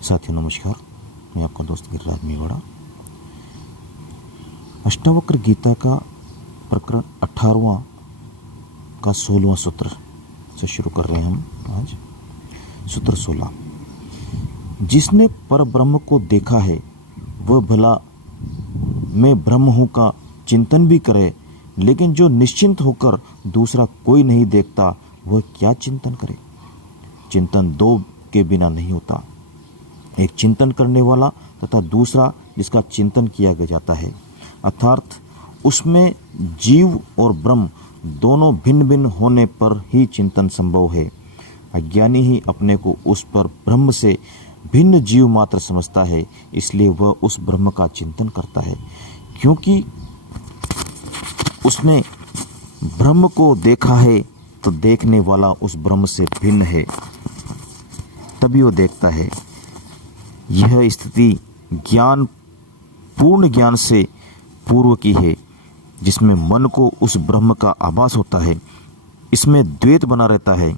साथियों नमस्कार, मैं आपका दोस्त गिरिराज मेवाड़ा। अष्टावक्र गीता का प्रकरण 18वां का 16वां सूत्र से शुरू कर रहे हैं हम आज। सूत्र 16, जिसने पर ब्रह्म को देखा है वह भला मैं ब्रह्म हूँ का चिंतन भी करे, लेकिन जो निश्चिंत होकर दूसरा कोई नहीं देखता वह क्या चिंतन करे। चिंतन दो के बिना नहीं होता, एक चिंतन करने वाला तथा दूसरा जिसका चिंतन किया जाता है, अर्थात उसमें जीव और ब्रह्म दोनों भिन्न भिन्न होने पर ही चिंतन संभव है। अज्ञानी ही अपने को उस पर ब्रह्म से भिन्न जीव मात्र समझता है, इसलिए वह उस ब्रह्म का चिंतन करता है। क्योंकि उसने ब्रह्म को देखा है तो देखने वाला उस ब्रह्म से भिन्न है, तभी वो देखता है। यह स्थिति ज्ञान पूर्ण ज्ञान से पूर्व की है, जिसमें मन को उस ब्रह्म का आभास होता है, इसमें द्वैत बना रहता है।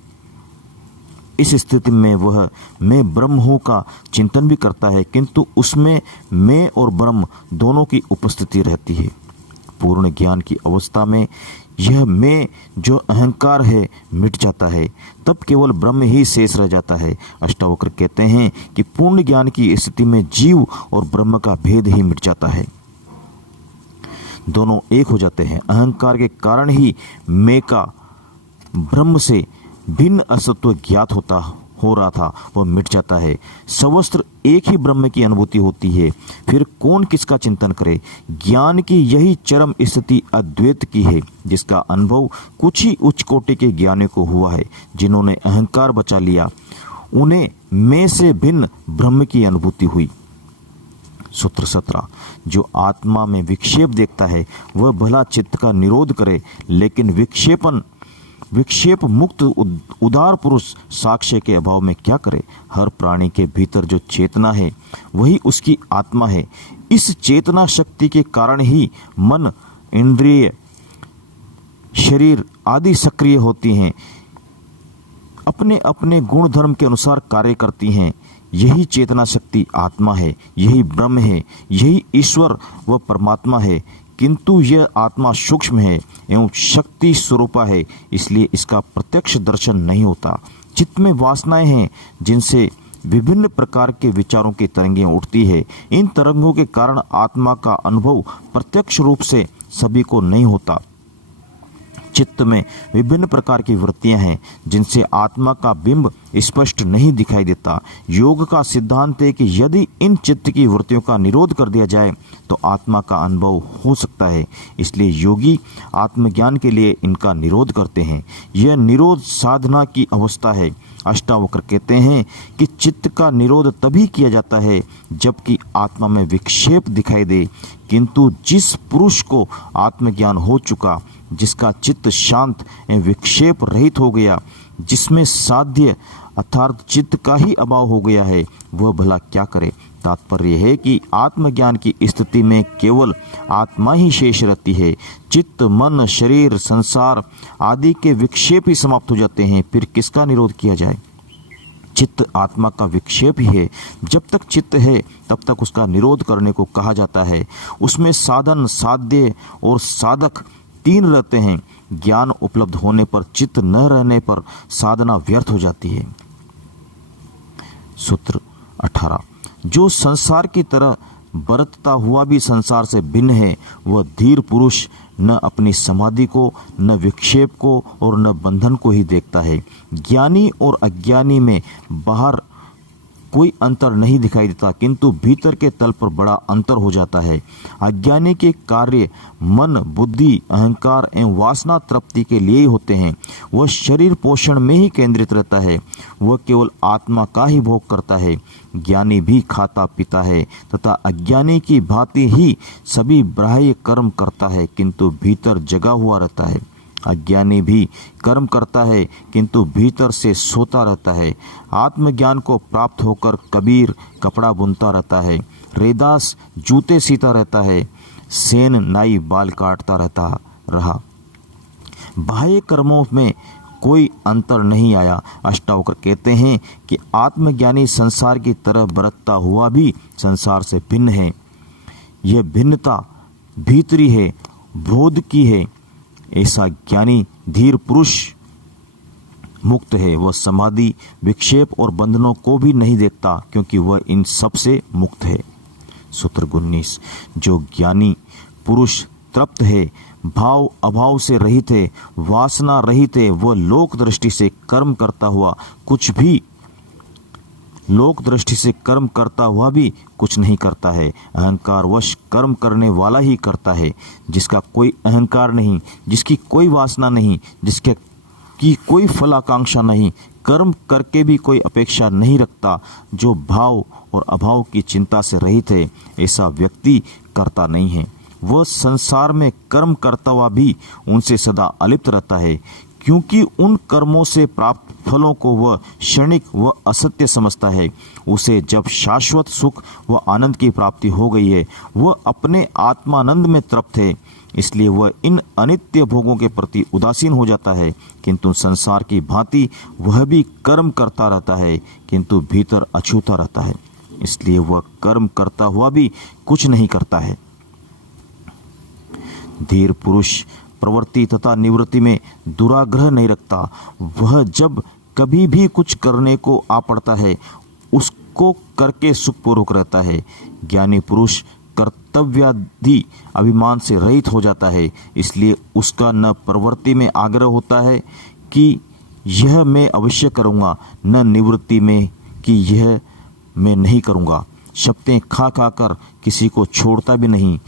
इस स्थिति में वह मैं ब्रह्म हूँ का चिंतन भी करता है, किंतु उसमें मैं और ब्रह्म दोनों की उपस्थिति रहती है। पूर्ण ज्ञान की अवस्था में यह मैं जो अहंकार है मिट जाता है, तब केवल ब्रह्म ही शेष रह जाता है। अष्टावक्र कहते हैं कि पूर्ण ज्ञान की स्थिति में जीव और ब्रह्म का भेद ही मिट जाता है, दोनों एक हो जाते हैं। अहंकार के कारण ही मैं का ब्रह्म से भिन्न अस्तित्व ज्ञात हो रहा था, वह मिट जाता है। सर्वत्र एक ही ब्रह्म की अनुभूति होती है, फिर कौन किसका चिंतन करे। ज्ञान की यही चरम स्थिति अद्वैत की है, जिसका अनुभव कुछ ही उच्च कोटि के ज्ञानी को हुआ है। जिन्होंने अहंकार बचा लिया, उन्हें मैं से भिन्न ब्रह्म की अनुभूति हुई। सूत्र 17, जो आत्मा में विक्षेप देखता है वह भला चित्त का निरोध करे, लेकिन विक्षेप मुक्त उदार पुरुष साक्ष्य के अभाव में क्या करे। हर प्राणी के भीतर जो चेतना है वही उसकी आत्मा है। इस चेतना शक्ति के कारण ही मन, इंद्रिय, शरीर आदि सक्रिय होती हैं, अपने अपने गुण धर्म के अनुसार कार्य करती हैं। यही चेतना शक्ति आत्मा है, यही ब्रह्म है, यही ईश्वर व परमात्मा है। किंतु यह आत्मा सूक्ष्म है एवं शक्ति स्वरूपा है, इसलिए इसका प्रत्यक्ष दर्शन नहीं होता। चित्त में वासनाएं हैं, जिनसे विभिन्न प्रकार के विचारों की तरंगें उठती है। इन तरंगों के कारण आत्मा का अनुभव प्रत्यक्ष रूप से सभी को नहीं होता। चित्त में विभिन्न प्रकार की वृत्तियां हैं, जिनसे आत्मा का बिंब स्पष्ट नहीं दिखाई देता। योग का सिद्धांत है कि यदि इन चित्त की वृत्तियों का निरोध कर दिया जाए तो आत्मा का अनुभव हो सकता है। इसलिए योगी आत्मज्ञान के लिए इनका निरोध करते हैं। यह निरोध साधना की अवस्था है। अष्टावक्र कहते हैं कि चित्त का निरोध तभी किया जाता है जबकि आत्मा में विक्षेप दिखाई दे। किंतु जिस पुरुष को आत्मज्ञान हो चुका, जिसका चित्त शांत एवं विक्षेप रहित हो गया, जिसमें साध्य अर्थात चित्त का ही अभाव हो गया है, वह भला क्या करे। तात्पर्य है कि आत्मज्ञान की स्थिति में केवल आत्मा ही शेष रहती है। चित्त, मन, शरीर, संसार आदि के विक्षेप ही समाप्त हो जाते हैं। फिर किसका निरोध किया जाए। चित्त आत्मा का विक्षेप ही है। जब तक चित्त है तब तक उसका निरोध करने को कहा जाता है। उसमें साधन, साध्य और साधक तीन रहते हैं। ज्ञान उपलब्ध होने पर चित्त न रहने पर साधना व्यर्थ हो जाती है। सूत्र 18, जो संसार की तरह बरतता हुआ भी संसार से भिन्न है, वह धीर पुरुष न अपनी समाधि को, न विक्षेप को और न बंधन को ही देखता है। ज्ञानी और अज्ञानी में बाहर कोई अंतर नहीं दिखाई देता, किंतु भीतर के तल पर बड़ा अंतर हो जाता है। अज्ञानी के कार्य मन, बुद्धि, अहंकार एवं वासना तृप्ति के लिए ही होते हैं। वह शरीर पोषण में ही केंद्रित रहता है, वह केवल आत्मा का ही भोग करता है। ज्ञानी भी खाता पीता है तथा अज्ञानी की भांति ही सभी बाह्य कर्म करता है, किंतु भीतर जगा हुआ रहता है। अज्ञानी भी कर्म करता है, किंतु भीतर से सोता रहता है। आत्मज्ञान को प्राप्त होकर कबीर कपड़ा बुनता रहता है, रैदास जूते सीता रहता है, सेन नाई बाल काटता रहा। बाह्य कर्मों में कोई अंतर नहीं आया। अष्टावक्र कहते हैं कि आत्मज्ञानी संसार की तरह बरतता हुआ भी संसार से भिन्न है। यह भिन्नता भीतरी है, बोध की है। ऐसा ज्ञानी धीर पुरुष मुक्त है। वह समाधि, विक्षेप और बंधनों को भी नहीं देखता, क्योंकि वह इन सब से मुक्त है। सूत्र 19। जो ज्ञानी पुरुष तृप्त है, भाव अभाव से रहित है, वासना रहित है, वह लोक दृष्टि से कर्म करता हुआ भी कुछ नहीं करता है। अहंकार वश कर्म करने वाला ही करता है। जिसका कोई अहंकार नहीं, जिसकी कोई वासना नहीं, जिसके की कोई फलाकांक्षा नहीं, कर्म करके भी कोई अपेक्षा नहीं रखता, जो भाव और अभाव की चिंता से रहित है, ऐसा व्यक्ति करता नहीं है। वह संसार में कर्म करता हुआ भी उनसे सदा अलिप्त रहता है, क्योंकि उन कर्मों से प्राप्त फलों को वह क्षणिक व असत्य समझता है। उसे जब शाश्वत सुख व आनंद की प्राप्ति हो गई है, वह अपने आत्मानंद में तृप्त है, इसलिए वह इन अनित्य भोगों के प्रति उदासीन हो जाता है। किंतु संसार की भांति वह भी कर्म करता रहता है, किंतु भीतर अछूता रहता है, इसलिए वह कर्म करता हुआ भी कुछ नहीं करता है। धीर पुरुष प्रवृत्ति तथा निवृत्ति में दुराग्रह नहीं रखता। वह जब कभी भी कुछ करने को आ पड़ता है, उसको करके सुखपूर्वक रहता है। ज्ञानी पुरुष कर्तव्यादि अभिमान से रहित हो जाता है, इसलिए उसका न प्रवृत्ति में आग्रह होता है कि यह मैं अवश्य करूँगा, न निवृत्ति में कि यह मैं नहीं करूँगा। शब्दें खा खा कर किसी को छोड़ता भी नहीं।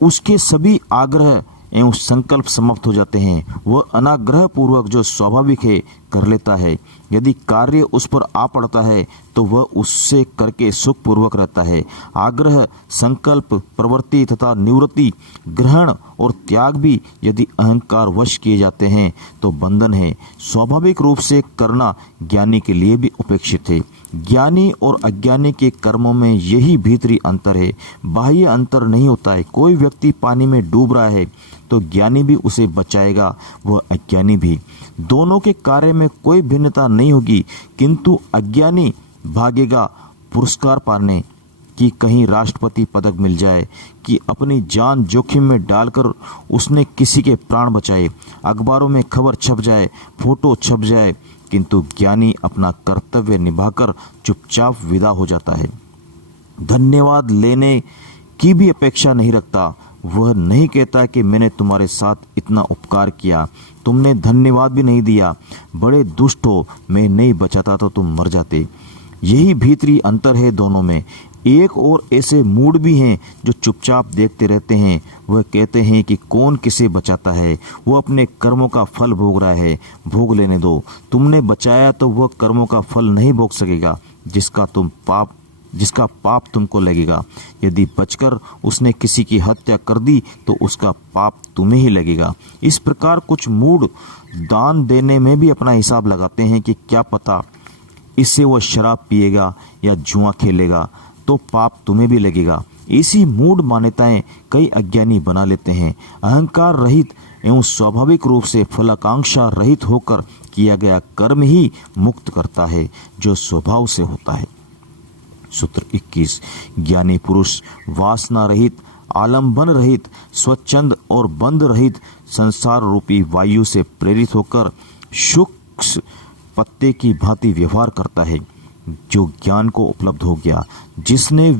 उसके सभी आग्रह एवं संकल्प समाप्त हो जाते हैं। वह अनाग्रह पूर्वक जो स्वाभाविक है कर लेता है। यदि कार्य उस पर आ पड़ता है तो वह उससे करके सुखपूर्वक रहता है। आग्रह, संकल्प, प्रवृत्ति तथा निवृत्ति, ग्रहण और त्याग भी यदि अहंकार वश किए जाते हैं तो बंधन है। स्वाभाविक रूप से करना ज्ञानी के लिए भी उपेक्षित है। ज्ञानी और अज्ञानी के कर्मों में यही भीतरी अंतर है, बाह्य अंतर नहीं होता है। कोई व्यक्ति पानी में डूब रहा है तो ज्ञानी भी उसे बचाएगा, वह अज्ञानी भी। दोनों के कार्य में कोई भिन्नता नहीं होगी, किंतु अज्ञानी भागेगा पुरस्कार पाने कि कहीं राष्ट्रपति पदक मिल जाए, कि अपनी जान जोखिम में डालकर उसने किसी के प्राण बचाए, अखबारों में खबर छप जाए, फोटो छप जाए, किंतु ज्ञानी अपना कर्तव्य निभाकर चुपचाप विदा हो जाता है। धन्यवाद लेने की भी अपेक्षा नहीं रखता। वह नहीं कहता कि मैंने तुम्हारे साथ इतना उपकार किया, तुमने धन्यवाद भी नहीं दिया, बड़े दुष्ट हो, मैं नहीं बचाता तो तुम मर जाते। यही भीतरी अंतर है दोनों में। एक और ऐसे मूड भी हैं जो चुपचाप देखते रहते हैं। वह कहते हैं कि कौन किसे बचाता है, वो अपने कर्मों का फल भोग रहा है, भोग लेने दो। तुमने बचाया तो वह कर्मों का फल नहीं भोग सकेगा जिसका पाप तुमको लगेगा। यदि बचकर उसने किसी की हत्या कर दी तो उसका पाप तुम्हें ही लगेगा। इस प्रकार कुछ मूड दान देने में भी अपना हिसाब लगाते हैं कि क्या पता इससे वह शराब पिएगा या जुआ खेलेगा तो पाप तुम्हें भी लगेगा। ऐसी मूड मान्यताएं कई अज्ञानी बना लेते हैं। अहंकार रहित एवं स्वाभाविक रूप से फलाकांक्षा रहित होकर किया गया कर्म ही मुक्त करता है, जो स्वभाव से होता है। सूत्र 21। ज्ञानी पुरुष वासना रहित, आलंबन रहित, स्वच्छंद और बंध रहित संसार रूपी वायु से प्रेरित होकर सूक्ष्म पत्ते की भांति व्यवहार करता है। जो ज्ञान को उपलब्ध हो गया, जिसने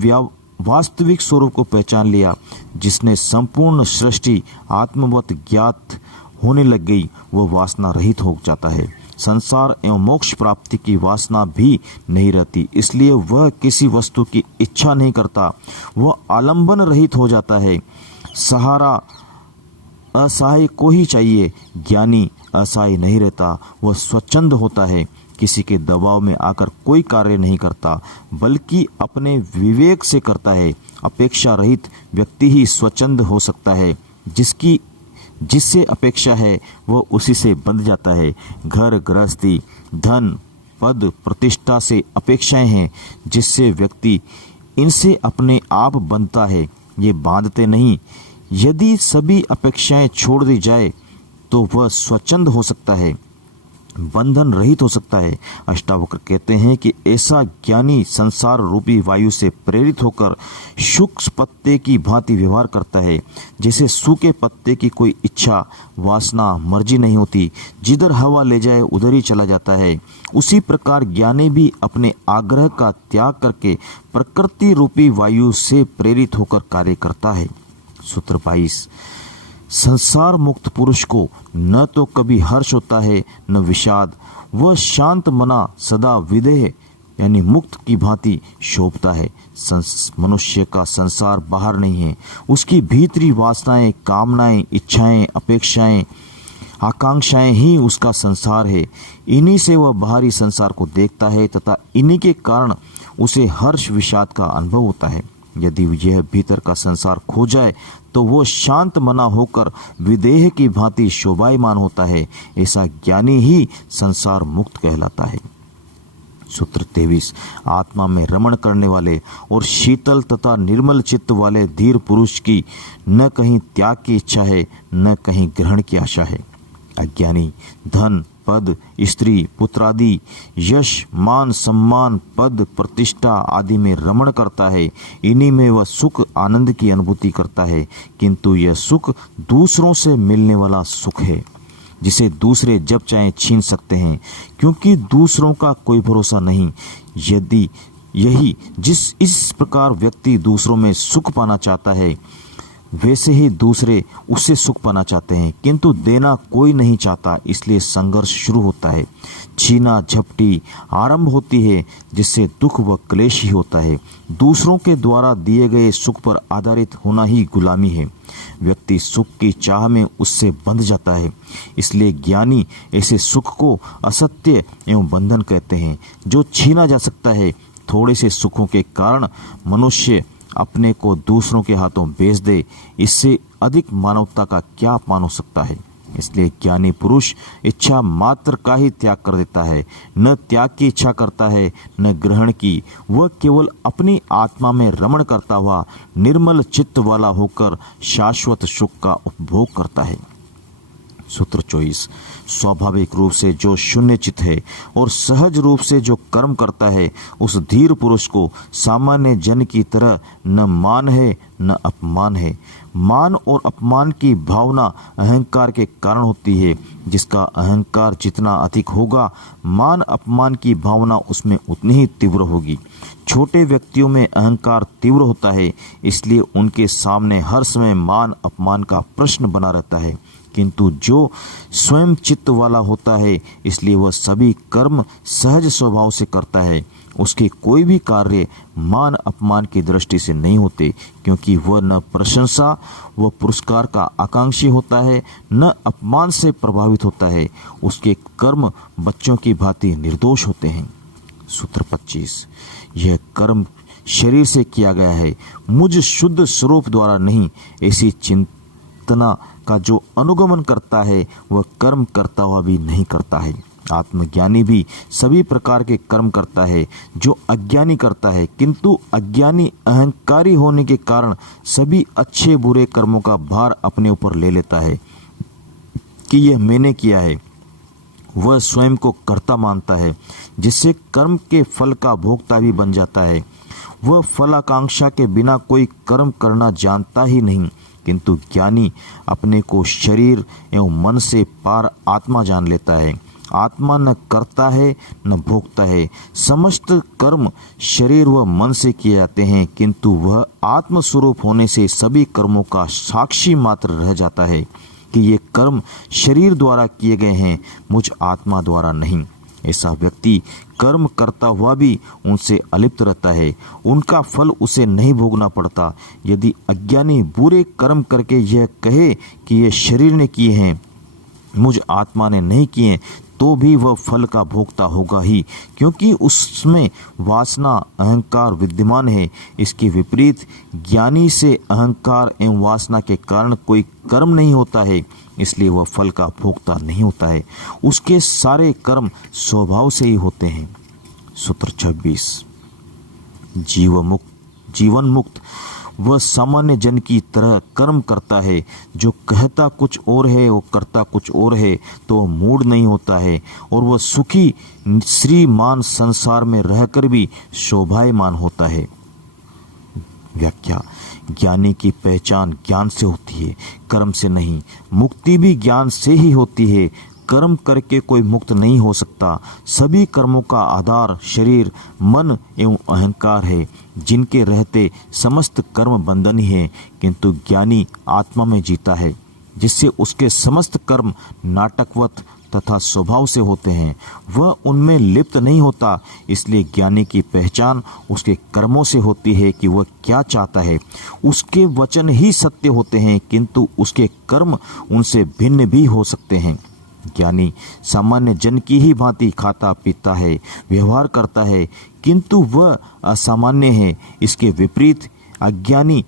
वास्तविक स्वरूप को पहचान लिया, जिसने संपूर्ण सृष्टि आत्मवत ज्ञात होने लग गई, वह वासना रहित हो जाता है। संसार एवं मोक्ष प्राप्ति की वासना भी नहीं रहती, इसलिए वह किसी वस्तु की इच्छा नहीं करता। वह आलंबन रहित हो जाता है। सहारा असहाय को ही चाहिए। ज्ञानी असहाय नहीं रहता, वह स्वच्छंद होता है। किसी के दबाव में आकर कोई कार्य नहीं करता, बल्कि अपने विवेक से करता है। अपेक्षा रहित व्यक्ति ही स्वच्छंद हो सकता है। जिससे अपेक्षा है वह उसी से बंध जाता है। घर गृहस्थी, धन, पद, प्रतिष्ठा से अपेक्षाएं हैं, जिससे व्यक्ति इनसे अपने आप बंधता है, ये बांधते नहीं। यदि सभी अपेक्षाएं छोड़ दी जाए तो वह स्वच्छंद हो सकता है। बंधन रहित हो सकता है। अष्टावक्र कहते हैं कि ऐसा ज्ञानी संसार रूपी वायु से प्रेरित होकर शुष्क पत्ते की भांति व्यवहार करता है। जैसे सूखे पत्ते की कोई इच्छा, वासना, मर्जी नहीं होती, जिधर हवा ले जाए उधर ही चला जाता है, उसी प्रकार ज्ञानी भी अपने आग्रह का त्याग करके प्रकृति रूपी वायु से प्रेरित होकर कार्य करता है। सूत्र 22। संसार मुक्त पुरुष को न तो कभी हर्ष होता है न विषाद। वह शांत मना सदा विदेह यानी मुक्त की भांति शोभता है। मनुष्य का संसार बाहर नहीं है, उसकी भीतरी वासनाएं, कामनाएं, इच्छाएं, अपेक्षाएं, आकांक्षाएं ही उसका संसार है। इन्हीं से वह बाहरी संसार को देखता है तथा इन्हीं के कारण उसे हर्ष विषाद का अनुभव होता है। यदि यह भीतर का संसार खो जाए तो वो शांत मना होकर विदेह की भांति शोभायमान होता है। ऐसा ज्ञानी ही संसार मुक्त कहलाता है। सूत्र 23। आत्मा में रमण करने वाले और शीतल तथा निर्मल चित्त वाले धीर पुरुष की न कहीं त्याग की इच्छा है न कहीं ग्रहण की आशा है। अज्ञानी धन, पद, स्त्री, पुत्रादि, यश, मान, सम्मान, पद, प्रतिष्ठा आदि में रमण करता है। इन्हीं में वह सुख आनंद की अनुभूति करता है, किंतु यह सुख दूसरों से मिलने वाला सुख है, जिसे दूसरे जब चाहे छीन सकते हैं, क्योंकि दूसरों का कोई भरोसा नहीं। यदि इस प्रकार व्यक्ति दूसरों में सुख पाना चाहता है, वैसे ही दूसरे उससे सुख पाना चाहते हैं, किंतु देना कोई नहीं चाहता, इसलिए संघर्ष शुरू होता है। छीना झपटी आरंभ होती है, जिससे दुख व क्लेश ही होता है। दूसरों के द्वारा दिए गए सुख पर आधारित होना ही गुलामी है। व्यक्ति सुख की चाह में उससे बंध जाता है। इसलिए ज्ञानी ऐसे सुख को असत्य एवं बंधन कहते हैं, जो छीना जा सकता है। थोड़े से सुखों के कारण मनुष्य अपने को दूसरों के हाथों बेच दे, इससे अधिक मानवता का क्या अपमान हो सकता है। इसलिए ज्ञानी पुरुष इच्छा मात्र का ही त्याग कर देता है, न त्याग की इच्छा करता है न ग्रहण की। वह केवल अपनी आत्मा में रमण करता हुआ निर्मल चित्त वाला होकर शाश्वत सुख का उपभोग करता है। सूत्र 24। स्वाभाविक रूप से जो शून्य चित्त है और सहज रूप से जो कर्म करता है, उस धीर पुरुष को सामान्य जन की तरह न मान है न अपमान है। मान और अपमान की भावना अहंकार के कारण होती है। जिसका अहंकार जितना अधिक होगा, मान अपमान की भावना उसमें उतनी ही तीव्र होगी। छोटे व्यक्तियों में अहंकार तीव्र होता है, इसलिए उनके सामने हर समय मान अपमान का प्रश्न बना रहता है, किंतु जो स्वयं चित्त वाला होता है, इसलिए वह सभी कर्म सहज स्वभाव से करता है। उसके कोई भी कार्य मान अपमान की दृष्टि से नहीं होते, क्योंकि वह न प्रशंसा व पुरस्कार का आकांक्षी होता है न अपमान से प्रभावित होता है। उसके कर्म बच्चों की भांति निर्दोष होते हैं। सूत्र 25। यह कर्म शरीर से किया गया है, मुझ शुद्ध स्वरूप द्वारा नहीं। ऐसी चिंतना का जो अनुगमन करता है, वह कर्म करता हुआ भी नहीं करता है। आत्मज्ञानी भी सभी प्रकार के कर्म करता है जो अज्ञानी करता है, किंतु अज्ञानी अहंकारी होने के कारण सभी अच्छे बुरे कर्मों का भार अपने ऊपर ले लेता है कि यह मैंने किया है। वह स्वयं को कर्ता मानता है, जिससे कर्म के फल का भोक्ता भी बन जाता है। वह फलाकांक्षा के बिना कोई कर्म करना जानता ही नहीं, किंतु ज्ञानी अपने को शरीर एवं मन से पार आत्मा जान लेता है। आत्मा न करता है न भोगता है। समस्त कर्म शरीर व मन से किए जाते हैं, किंतु वह आत्म स्वरूप होने से सभी कर्मों का साक्षी मात्र रह जाता है कि ये कर्म शरीर द्वारा किए गए हैं, मुझ आत्मा द्वारा नहीं। ऐसा व्यक्ति कर्म करता हुआ भी उनसे अलिप्त रहता है, उनका फल उसे नहीं भोगना पड़ता। यदि अज्ञानी बुरे कर्म करके यह कहे कि ये शरीर ने किए हैं, मुझ आत्मा ने नहीं किए, तो भी वह फल का भोक्ता होगा ही, क्योंकि उसमें वासना अहंकार विद्यमान है। इसके विपरीत ज्ञानी से अहंकार एवं वासना के कारण कोई कर्म नहीं होता है, इसलिए वह फल का भोक्ता नहीं होता है। उसके सारे कर्म स्वभाव से ही होते हैं। सूत्र 26। जीवन मुक्त वह सामान्य जन की तरह कर्म करता है। जो कहता कुछ और है वो करता कुछ और है, तो वह मूढ़ नहीं होता है और वह सुखी श्रीमान संसार में रहकर भी शोभायमान होता है। व्याख्या। ज्ञानी की पहचान ज्ञान से होती है, कर्म से नहीं। मुक्ति भी ज्ञान से ही होती है। कर्म करके कोई मुक्त नहीं हो सकता। सभी कर्मों का आधार शरीर, मन एवं अहंकार है, जिनके रहते समस्त कर्म बंधन ही है। किंतु ज्ञानी आत्मा में जीता है, जिससे उसके समस्त कर्म नाटकवत तथा स्वभाव से होते हैं। वह उनमें लिप्त नहीं होता। इसलिए ज्ञानी की पहचान उसके कर्मों से होती है कि वह क्या चाहता है। उसके वचन ही सत्य होते हैं, किंतु उसके कर्म उनसे भिन्न भी हो सकते हैं। ज्ञानी सामान्य जन की ही भांति खाता पीता है, व्यवहार करता है, किंतु वह असामान्य है। इसके विपरीत अज्ञानी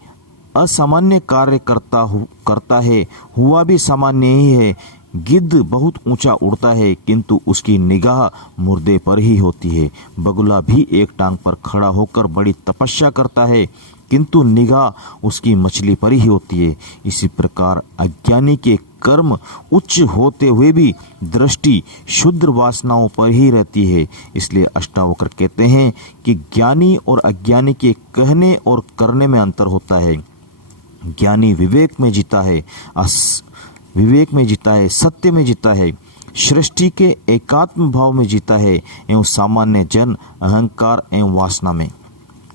असामान्य कार्य करता है, हुआ भी सामान्य ही है। गिद्ध बहुत ऊंचा उड़ता है, किंतु उसकी निगाह मुर्दे पर ही होती है। बगुला भी एक टांग पर खड़ा होकर बड़ी तपस्या करता है, किंतु निगाह उसकी मछली पर ही होती है। इसी प्रकार अज्ञानी के कर्म उच्च होते हुए भी दृष्टि शुद्ध वासनाओं पर ही रहती है। इसलिए अष्टावक्र कहते हैं कि ज्ञानी और अज्ञानी के कहने और करने में अंतर होता है। ज्ञानी विवेक में जीता है, सत्य में जीता है, सृष्टि के एकात्म भाव में जीता है, एवं सामान्य जन अहंकार एवं वासना में,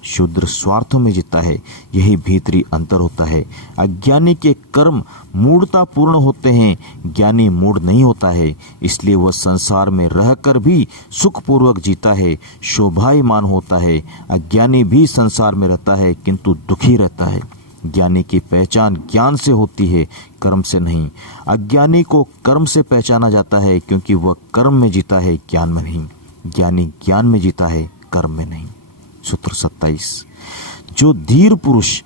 शूद्र स्वार्थों में जीता है। यही भीतरी अंतर होता है। अज्ञानी के कर्म मूढ़ता पूर्ण होते हैं, ज्ञानी मूढ़ नहीं होता है। इसलिए वह संसार में रहकर भी सुखपूर्वक जीता है, शोभायमान होता है। अज्ञानी भी संसार में रहता है, किंतु दुखी रहता है। ज्ञानी की पहचान ज्ञान से होती है, कर्म से नहीं। अज्ञानी को कर्म से पहचाना जाता है, क्योंकि वह कर्म में जीता है, ज्ञान में नहीं। ज्ञानी ज्ञान में जीता है, कर्म में नहीं। सूत्र 27। जो धीर पुरुष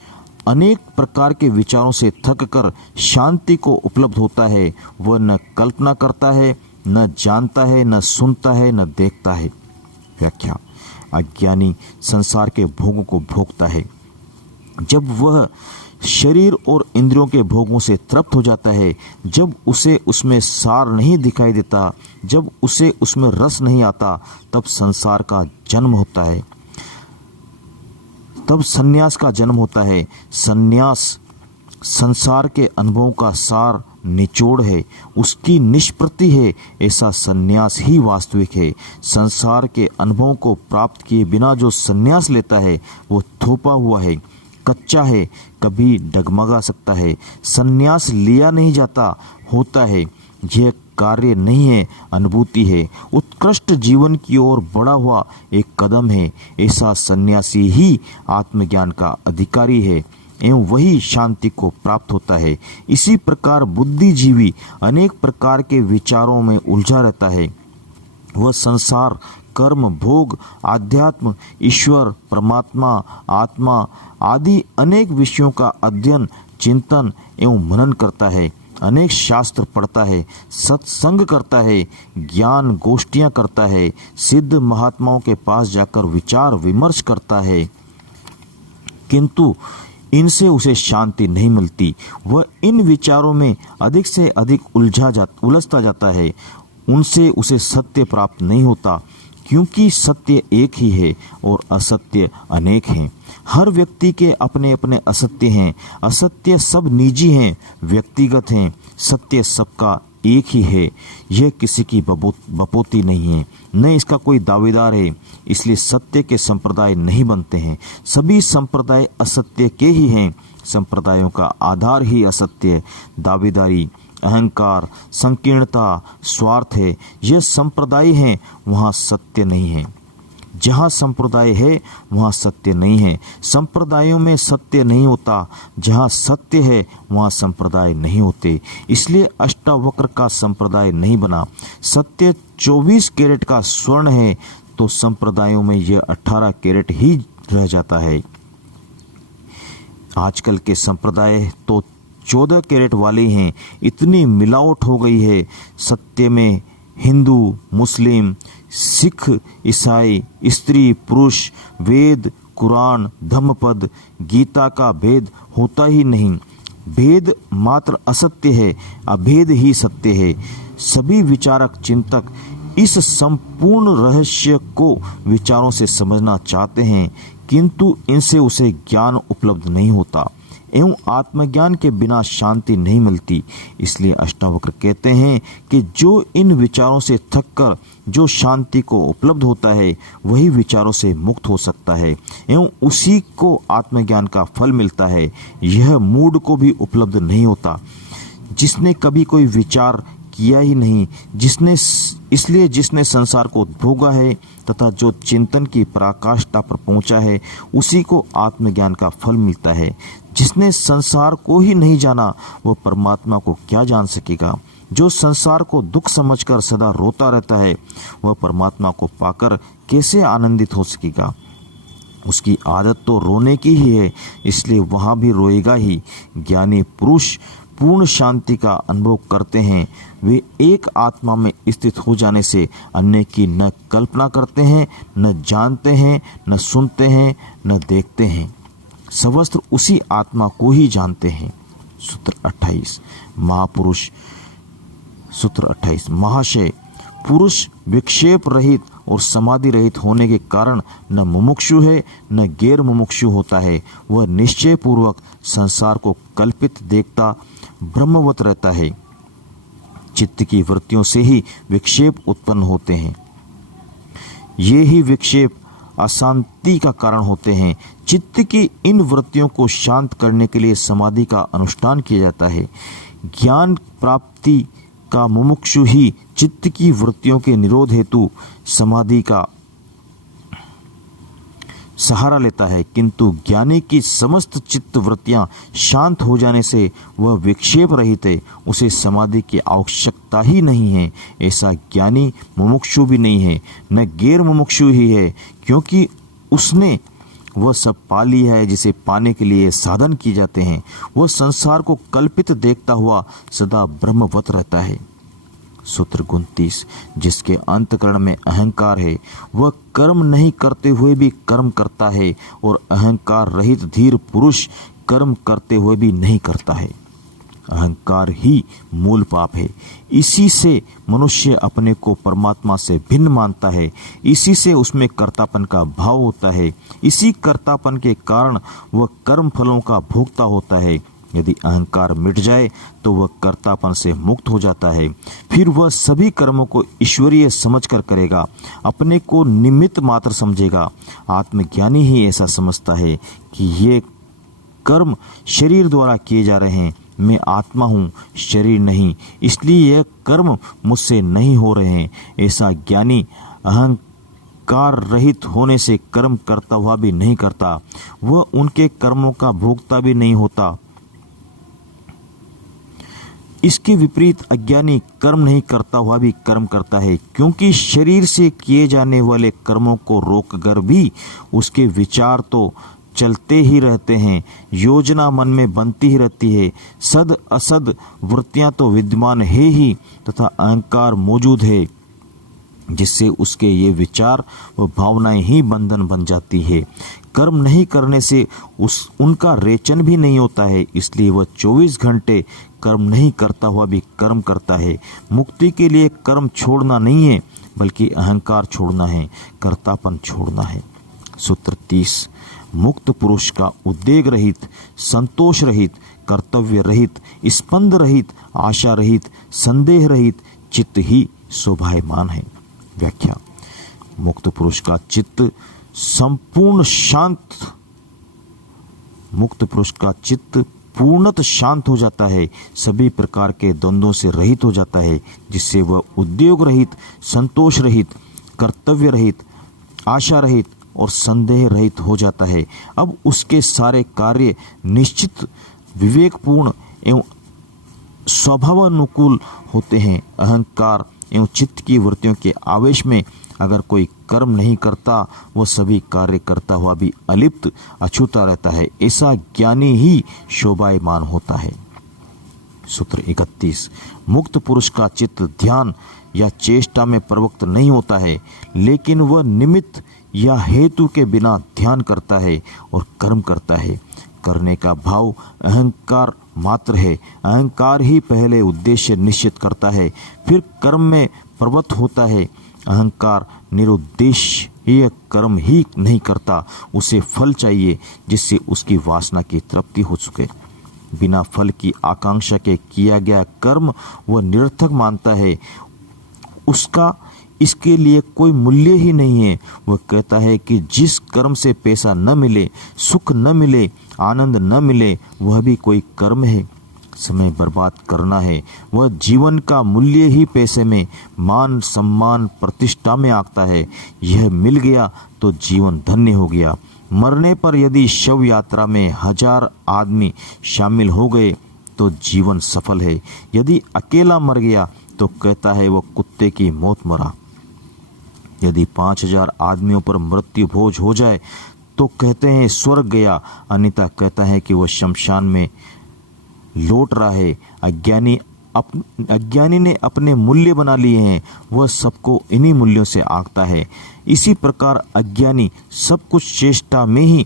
अनेक प्रकार के विचारों से थक कर शांति को उपलब्ध होता है, वह न कल्पना करता है, न जानता है, न सुनता है, न देखता है। व्याख्या। अज्ञानी संसार के भोगों को भोगता है। जब वह शरीर और इंद्रियों के भोगों से तृप्त हो जाता है, जब उसे उसमें सार नहीं दिखाई देता, जब उसे उसमें रस नहीं आता, तब संसार का जन्म होता है, तब संन्यास का जन्म होता है। संन्यास संसार के अनुभवों का सार निचोड़ है, उसकी निष्प्रति है। ऐसा संन्यास ही वास्तविक है। संसार के अनुभवों को प्राप्त किए बिना जो संन्यास लेता है, वो थोपा हुआ है, कच्चा है, कभी डगमगा सकता है। संन्यास लिया नहीं जाता, होता है। यह कार्य नहीं है, अनुभूति है। उत्कृष्ट जीवन की ओर बढ़ा हुआ एक कदम है। ऐसा सन्यासी ही आत्मज्ञान का अधिकारी है, एवं वही शांति को प्राप्त होता है। इसी प्रकार बुद्धिजीवी अनेक प्रकार के विचारों में उलझा रहता है। वह संसार, कर्म, भोग, आध्यात्म, ईश्वर, परमात्मा, आत्मा आदि अनेक विषयों का अध्ययन, चिंतन एवं मनन करता है। अनेक शास्त्र पढ़ता है, सत्संग करता है, ज्ञान गोष्ठियां करता है, सिद्ध महात्माओं के पास जाकर विचार विमर्श करता है, किंतु इनसे उसे शांति नहीं मिलती। वह इन विचारों में अधिक से अधिक उलझता जाता है। उनसे उसे सत्य प्राप्त नहीं होता, क्योंकि सत्य एक ही है और असत्य अनेक हैं। हर व्यक्ति के अपने अपने असत्य हैं। असत्य सब निजी हैं, व्यक्तिगत हैं। सत्य सबका एक ही है। यह किसी की बपोती नहीं है, न इसका कोई दावेदार है। इसलिए सत्य के संप्रदाय नहीं बनते हैं। सभी संप्रदाय असत्य के ही हैं। संप्रदायों का आधार ही असत्य, दावेदारी, अहंकार, संकीर्णता, स्वार्थ है। यह संप्रदाय हैं, वहाँ सत्य नहीं है। जहाँ संप्रदाय है वहाँ सत्य नहीं है। संप्रदायों में सत्य नहीं होता, जहाँ सत्य है वहाँ संप्रदाय नहीं होते। इसलिए अष्टावक्र का संप्रदाय नहीं बना। सत्य 24 कैरेट का स्वर्ण है, तो संप्रदायों में यह 18 कैरेट ही रह जाता है। आजकल के संप्रदाय तो 14 कैरेट वाले हैं। इतनी मिलावट हो गई है सत्य में। हिंदू, मुस्लिम, सिख, ईसाई, स्त्री, पुरुष, वेद, कुरान, धम्मपद, गीता का भेद होता ही नहीं। भेद मात्र असत्य है, अभेद ही सत्य है। सभी विचारक चिंतक इस संपूर्ण रहस्य को विचारों से समझना चाहते हैं, किंतु इनसे उसे ज्ञान उपलब्ध नहीं होता एवं आत्मज्ञान के बिना शांति नहीं मिलती। इसलिए अष्टावक्र कहते हैं कि जो इन विचारों से थककर जो शांति को उपलब्ध होता है वही विचारों से मुक्त हो सकता है एवं उसी को आत्मज्ञान का फल मिलता है। यह मूढ़ को भी उपलब्ध नहीं होता, जिसने कभी कोई विचार किया ही नहीं, जिसने संसार को भोगा है तथा जो चिंतन की पराकाष्ठा पर पहुंचा है उसी को आत्मज्ञान का फल मिलता है। जिसने संसार को ही नहीं जाना वह परमात्मा को क्या जान सकेगा। जो संसार को दुख समझकर सदा रोता रहता है वह परमात्मा को पाकर कैसे आनंदित हो सकेगा। उसकी आदत तो रोने की ही है, इसलिए वहां भी रोएगा ही। ज्ञानी पुरुष पूर्ण शांति का अनुभव करते हैं। वे एक आत्मा में स्थित हो जाने से अन्य की न कल्पना करते हैं, न जानते हैं, न सुनते हैं, न देखते हैं। सर्वत्र उसी आत्मा को ही जानते हैं। सूत्र 28 महापुरुष। सूत्र 28 महाशय, पुरुष विक्षेप रहित और समाधि रहित होने के कारण न मुमुक्षु है न गैर मुमुक्षु होता है। वह निश्चय पूर्वक संसार को कल्पित देखता ब्रह्मवत रहता है। चित्त की वृत्तियों से ही विक्षेप उत्पन्न होते हैं। ये ही विक्षेप अशांति का कारण होते हैं। चित्त की इन वृत्तियों को शांत करने के लिए समाधि का अनुष्ठान किया जाता है। ज्ञान प्राप्ति का मुमुक्षु ही चित्त की वृत्तियों के निरोध हेतु समाधि का सहारा लेता है, किंतु ज्ञानी की समस्त चित्त वृत्तियां शांत हो जाने से वह विक्षेप रहित है। उसे समाधि की आवश्यकता ही नहीं है। ऐसा ज्ञानी मुमुक्षु भी नहीं है, न गैर मुमुक्षु ही है, क्योंकि उसने वह सब पा लिया है जिसे पाने के लिए साधन किए जाते हैं। वह संसार को कल्पित देखता हुआ सदा ब्रह्मवत रहता है। सूत्र 29 जिसके अंतकरण में अहंकार है वह कर्म नहीं करते हुए भी कर्म करता है, और अहंकार रहित धीर पुरुष कर्म करते हुए भी नहीं करता है। अहंकार ही मूल पाप है। इसी से मनुष्य अपने को परमात्मा से भिन्न मानता है। इसी से उसमें कर्तापन का भाव होता है। इसी कर्तापन के कारण वह कर्म फलों का भोक्ता होता है। यदि अहंकार मिट जाए तो वह कर्तापन से मुक्त हो जाता है। फिर वह सभी कर्मों को ईश्वरीय समझकर करेगा, अपने को निमित्त मात्र समझेगा। आत्मज्ञानी ही ऐसा समझता है कि ये कर्म शरीर द्वारा किए जा रहे हैं, मैं आत्मा हूँ, शरीर नहीं, इसलिए यह कर्म मुझसे नहीं हो रहे हैं। ऐसा ज्ञानी अहंकार रहित होने से कर्म करता हुआ भी नहीं करता, वह उनके कर्मों का भोक्ता भी नहीं होता। इसके विपरीत अज्ञानी कर्म नहीं करता हुआ भी कर्म करता है, क्योंकि शरीर से किए जाने वाले कर्मों को रोककर भी उसके विचार तो चलते ही रहते हैं, योजना मन में बनती ही रहती है। सद असद वृत्तियां तो विद्यमान है ही, तथा अहंकार मौजूद है, जिससे उसके ये विचार व भावनाएं ही बंधन बन जाती है। कर्म नहीं करने से उनका रेचन भी नहीं होता है, इसलिए वह 24 घंटे कर्म नहीं करता हुआ भी कर्म करता है। मुक्ति के लिए कर्म छोड़ना नहीं है, बल्कि अहंकार छोड़ना है, कर्तापन छोड़ना है। सूत्र 30 मुक्त पुरुष का उद्वेग रहित, संतोष रहित, कर्तव्य रहित, स्पंद रहित, आशा रहित, संदेह रहित चित्त ही शोभायमान है। व्याख्या मुक्त पुरुष का चित्त संपूर्ण शांत, मुक्त पुरुष का चित्त पूर्णतः शांत हो जाता है, सभी प्रकार के द्वंद्वों से रहित हो जाता है, जिससे वह उद्योग रहित, संतोष रहित, कर्तव्य रहित, आशा रहित और संदेह रहित हो जाता है। अब उसके सारे कार्य निश्चित, विवेकपूर्ण एवं स्वभावानुकूल होते हैं। अहंकार एवं चित्त की वृत्तियों के आवेश में अगर कोई कर्म नहीं करता, वह सभी कार्य करता हुआ भी अलिप्त अछूता रहता है। ऐसा ज्ञानी ही शोभायमान होता है। सूत्र 31 मुक्त पुरुष का चित्त ध्यान या चेष्टा में प्रवृत्त नहीं होता है, लेकिन वह निमित्त या हेतु के बिना ध्यान करता है और कर्म करता है। करने का भाव अहंकार मात्र है। अहंकार ही पहले उद्देश्य निश्चित करता है, फिर कर्म में प्रवृत्त होता है। अहंकार निरुद्देश्य कर्म ही नहीं करता, उसे फल चाहिए जिससे उसकी वासना की तृप्ति हो सके। बिना फल की आकांक्षा के किया गया कर्म वह निरर्थक मानता है, उसका इसके लिए कोई मूल्य ही नहीं है। वह कहता है कि जिस कर्म से पैसा न मिले, सुख न मिले, आनंद न मिले, वह भी कोई कर्म है। समय बर्बाद करना है। वह जीवन का मूल्य ही पैसे में, मान सम्मान प्रतिष्ठा में आंकता है। यह मिल गया तो जीवन धन्य हो गया। मरने पर यदि शव यात्रा में 1000 आदमी शामिल हो गए तो जीवन सफल है। यदि अकेला मर गया तो कहता है वह कुत्ते की मौत मरा। यदि 5000 आदमियों पर मृत्यु भोज हो जाए तो कहते हैं स्वर्ग गया, अन्यथा कहता है कि वह शमशान में लौट रहा है। अज्ञानी ने अपने मूल्य बना लिए हैं, वह सबको इन्हीं मूल्यों से आंकता है। इसी प्रकार अज्ञानी सब कुछ चेष्टा में ही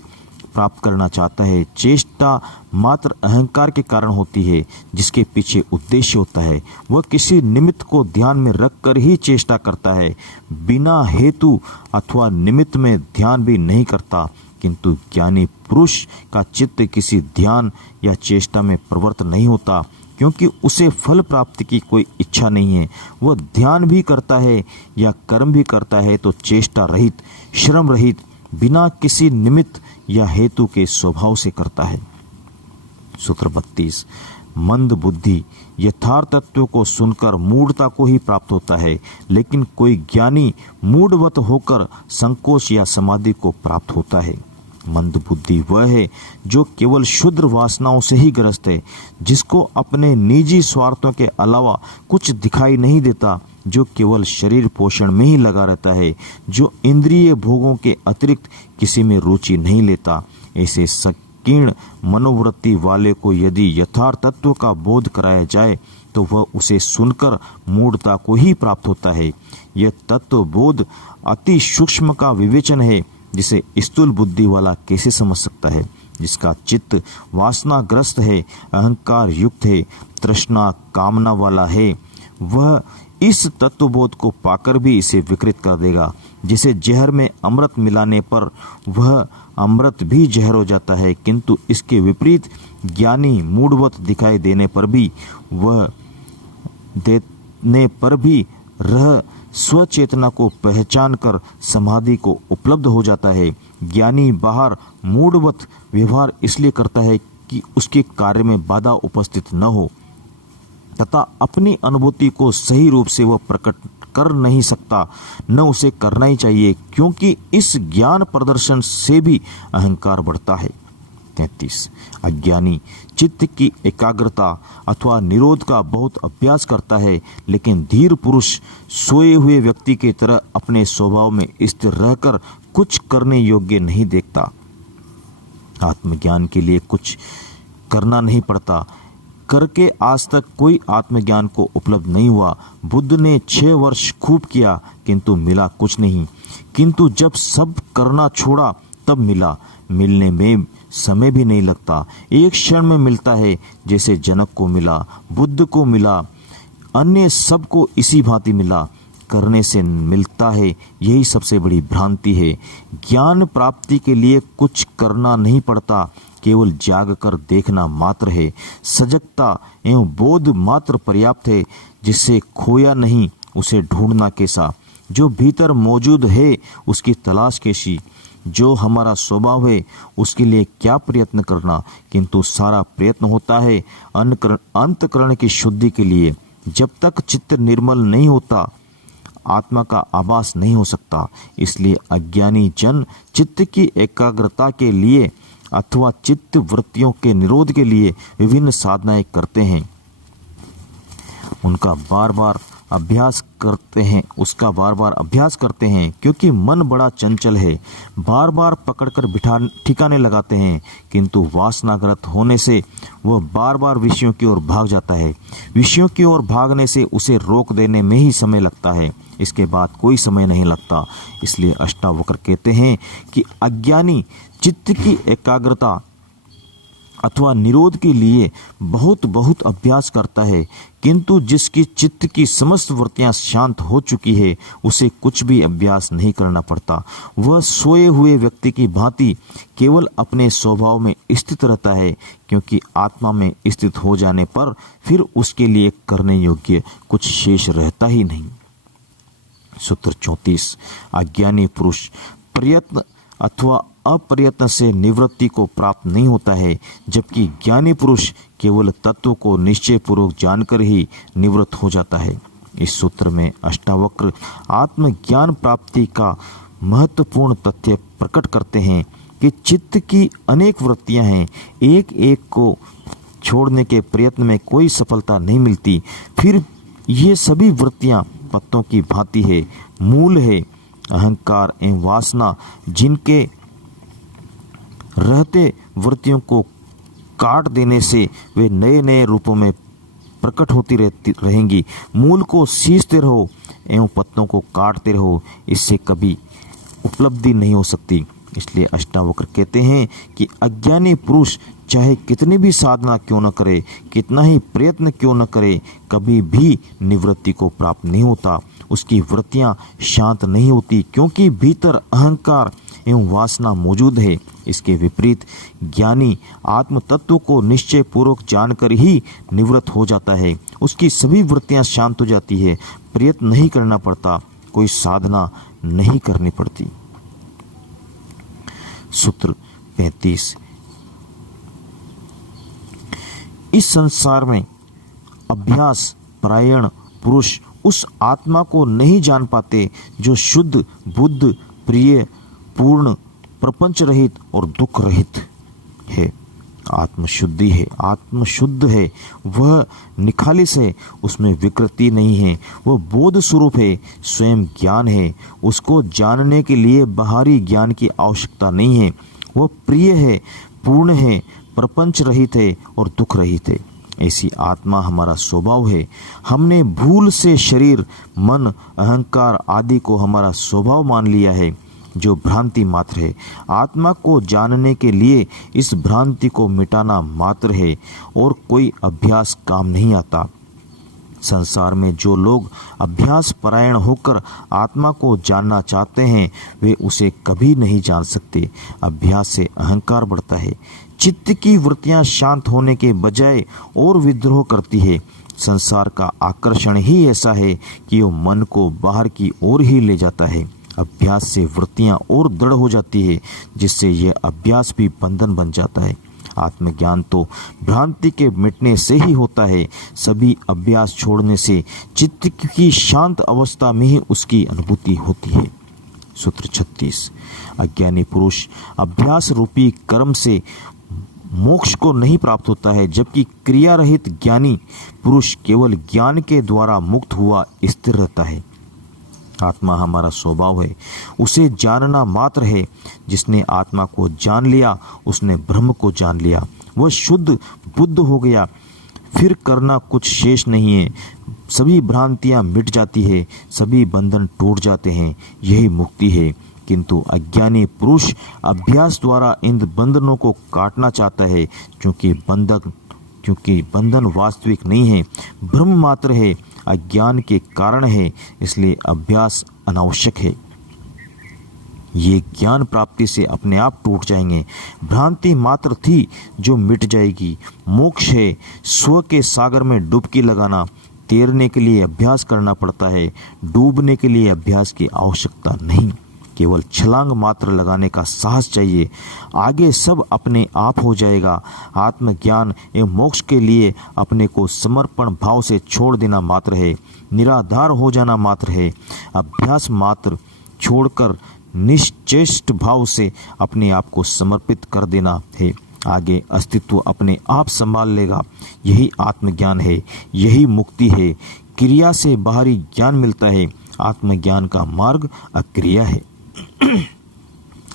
प्राप्त करना चाहता है। चेष्टा मात्र अहंकार के कारण होती है, जिसके पीछे उद्देश्य होता है। वह किसी निमित्त को ध्यान में रखकर ही चेष्टा करता है, बिना हेतु अथवा निमित्त में ध्यान भी नहीं करता। किंतु ज्ञानी पुरुष का चित्त किसी ध्यान या चेष्टा में प्रवृत्त नहीं होता, क्योंकि उसे फल प्राप्ति की कोई इच्छा नहीं है। वह ध्यान भी करता है या कर्म भी करता है तो चेष्टा रहित, श्रम रहित, बिना किसी निमित्त या हेतु के स्वभाव से करता है। सूत्र 32। मंद बुद्धि यथार्थ तत्व को सुनकर मूढ़ता को ही प्राप्त होता है, लेकिन कोई ज्ञानी मूढ़वत होकर संकोच या समाधि को प्राप्त होता है। मंद बुद्धि वह है जो केवल क्षुद्र वासनाओं से ही ग्रस्त है, जिसको अपने निजी स्वार्थों के अलावा कुछ दिखाई नहीं देता, जो केवल शरीर पोषण में ही लगा रहता है, जो इंद्रिय भोगों के अतिरिक्त किसी में रुचि नहीं लेता। ऐसे संकीर्ण मनोवृत्ति वाले को यदि यथार्थ तत्व का बोध कराया जाए तो वह उसे सुनकर मूढ़ता को ही प्राप्त होता है। यह तत्व बोध अति सूक्ष्म का विवेचन है, जिसे स्थूल बुद्धि वाला कैसे समझ सकता है। जिसका चित्त वासनाग्रस्त है, अहंकार युक्त है, तृष्णा कामना वाला है, वह इस तत्वबोध को पाकर भी इसे विकृत कर देगा। जिसे जहर में अमृत मिलाने पर वह अमृत भी जहर हो जाता है, किंतु इसके विपरीत ज्ञानी मूढ़वत दिखाई देने पर भी रह स्वचेतना को पहचान कर समाधि को उपलब्ध हो जाता है। ज्ञानी बाहर मूढ़वत व्यवहार इसलिए करता है कि उसके कार्य में बाधा उपस्थित न हो, तथा अपनी अनुभूति को सही रूप से वह प्रकट कर नहीं सकता, न उसे करना ही चाहिए, क्योंकि इस ज्ञान प्रदर्शन से भी अहंकार बढ़ता है। 33। अज्ञानी चित्त की एकाग्रता अथवा निरोध का बहुत अभ्यास करता है, लेकिन धीर पुरुष सोए हुए व्यक्ति की तरह अपने स्वभाव में स्थिर रहकर कुछ करने योग्य नहीं देखता। आत्मज्ञान के लिए कुछ करना नहीं पड़ता, करके आज तक कोई आत्मज्ञान को उपलब्ध नहीं हुआ। बुद्ध ने 6 वर्ष खूब किया किंतु मिला कुछ नहीं, किंतु जब सब करना छोड़ा तब मिला। मिलने में समय भी नहीं लगता, एक क्षण में मिलता है, जैसे जनक को मिला, बुद्ध को मिला, अन्य सबको इसी भांति मिला। करने से मिलता है, यही सबसे बड़ी भ्रांति है। ज्ञान प्राप्ति के लिए कुछ करना नहीं पड़ता, केवल जाग कर देखना मात्र है। सजगता एवं बोध मात्र पर्याप्त है। जिससे खोया नहीं उसे ढूंढना कैसा, जो भीतर मौजूद है उसकी तलाश कैसी, जो हमारा स्वभाव है उसके लिए क्या प्रयत्न करना। किंतु सारा प्रयत्न होता है अंतःकरण की शुद्धि के लिए। जब तक चित्त निर्मल नहीं होता आत्मा का आभास नहीं हो सकता। इसलिए अज्ञानी जन चित्त की एकाग्रता के लिए अथवा चित्त वृत्तियों के निरोध के लिए विभिन्न साधनाएं करते हैं। उनका बार बार अभ्यास करते हैं, उसका बार बार अभ्यास करते हैं, क्योंकि मन बड़ा चंचल है, बार बार पकड़कर ठिकाने लगाते हैं, किंतु वासनाग्रस्त होने से वह बार बार विषयों की ओर भाग जाता है। विषयों की ओर भागने से उसे रोक देने में ही समय लगता है, इसके बाद कोई समय नहीं लगता। इसलिए अष्टावक्र कहते हैं कि अज्ञानी चित्त की एकाग्रता अथवा निरोध के लिए बहुत बहुत अभ्यास करता है, किंतु जिसकी चित्त की समस्त वृत्तियां शांत हो चुकी है उसे कुछ भी अभ्यास नहीं करना पड़ता। वह सोए हुए व्यक्ति की भांति केवल अपने स्वभाव में स्थित रहता है, क्योंकि आत्मा में स्थित हो जाने पर फिर उसके लिए करने योग्य कुछ शेष रहता ही नहीं। सूत्र 34। अज्ञानी पुरुष प्रयत्न अथवा अप्रयत्न से निवृत्ति को प्राप्त नहीं होता है, जबकि ज्ञानी पुरुष केवल तत्व को निश्चय पूर्वक जानकर ही निवृत्त हो जाता है। इस सूत्र में अष्टावक्र आत्मज्ञान प्राप्ति का महत्वपूर्ण तथ्य प्रकट करते हैं कि चित्त की अनेक वृत्तियां हैं, एक एक को छोड़ने के प्रयत्न में कोई सफलता नहीं मिलती। फिर ये सभी वृत्तियां पत्तों की भांति है, मूल है अहंकार एवं वासना, जिनके रहते वृत्तियों को काट देने से वे नए नए रूपों में प्रकट होती रहेंगी। मूल को सींचते रहो एवं पत्तों को काटते रहो, इससे कभी उपलब्धि नहीं हो सकती। इसलिए अष्टावक्र कहते हैं कि अज्ञानी पुरुष चाहे कितनी भी साधना क्यों न करे, कितना ही प्रयत्न क्यों न करे, कभी भी निवृत्ति को प्राप्त नहीं होता। उसकी वृत्तियां शांत नहीं होती, क्योंकि भीतर अहंकार एवं वासना मौजूद है। इसके विपरीत ज्ञानी आत्म तत्व को निश्चय पूर्वक जानकर ही निवृत्त हो जाता है। उसकी सभी वृत्तियां शांत हो जाती है, प्रयत्न नहीं करना पड़ता, कोई साधना नहीं करनी पड़ती। सूत्र 35। इस संसार में अभ्यास परायण पुरुष उस आत्मा को नहीं जान पाते जो शुद्ध, बुद्ध, प्रिय, पूर्ण, प्रपंच रहित और दुख रहित है। आत्मशुद्धि है, आत्मशुद्ध है, वह निखालिस है, उसमें विकृति नहीं है, वह बोध स्वरूप है, स्वयं ज्ञान है। उसको जानने के लिए बाहरी ज्ञान की आवश्यकता नहीं है। वह प्रिय है, पूर्ण है, प्रपंच रहित है और दुख रहित है। ऐसी आत्मा हमारा स्वभाव है। हमने भूल से शरीर, मन, अहंकार आदि को हमारा स्वभाव मान लिया है, जो भ्रांति मात्र है। आत्मा को जानने के लिए इस भ्रांति को मिटाना मात्र है और कोई अभ्यास काम नहीं आता। संसार में जो लोग अभ्यास परायण होकर आत्मा को जानना चाहते हैं, वे उसे कभी नहीं जान सकते। अभ्यास से अहंकार बढ़ता है, चित्त की वृत्तियां शांत होने के बजाय और विद्रोह करती है। संसार का आकर्षण ही ऐसा है कि वो मन को बाहर की ओर ही ले जाता है। अभ्यास से वृत्तियां और दृढ़ हो जाती है, जिससे यह अभ्यास भी बंधन बन जाता है। आत्मज्ञान तो भ्रांति के मिटने से ही होता है। सभी अभ्यास छोड़ने से चित्त की शांत अवस्था में ही उसकी अनुभूति होती है। सूत्र 36। अज्ञानी पुरुष अभ्यास रूपी कर्म से मोक्ष को नहीं प्राप्त होता है, जबकि क्रिया रहित ज्ञानी पुरुष केवल ज्ञान के द्वारा मुक्त हुआ स्थिर रहता है। आत्मा हमारा स्वभाव है, उसे जानना मात्र है। जिसने आत्मा को जान लिया उसने ब्रह्म को जान लिया, वह शुद्ध बुद्ध हो गया। फिर करना कुछ शेष नहीं है, सभी भ्रांतियां मिट जाती है, सभी बंधन टूट जाते हैं, यही मुक्ति है। किंतु अज्ञानी पुरुष अभ्यास द्वारा इन बंधनों को काटना चाहता है, क्योंकि बंधन वास्तविक नहीं है, भ्रम मात्र है, अज्ञान के कारण है, इसलिए अभ्यास अनावश्यक है। ये ज्ञान प्राप्ति से अपने आप टूट जाएंगे। भ्रांति मात्र थी जो मिट जाएगी। मोक्ष है स्व के सागर में डुबकी लगाना। तैरने के लिए अभ्यास करना पड़ता है, डूबने के लिए अभ्यास की आवश्यकता नहीं। केवल छलांग मात्र लगाने का साहस चाहिए, आगे सब अपने आप हो जाएगा। आत्मज्ञान एवं मोक्ष के लिए अपने को समर्पण भाव से छोड़ देना मात्र है, निराधार हो जाना मात्र है। अभ्यास मात्र छोड़कर निश्चेष्ट भाव से अपने आप को समर्पित कर देना है। आगे अस्तित्व अपने आप संभाल लेगा। यही आत्मज्ञान है, यही मुक्ति है। क्रिया से बाहरी ज्ञान मिलता है, आत्मज्ञान का मार्ग अक्रिया है।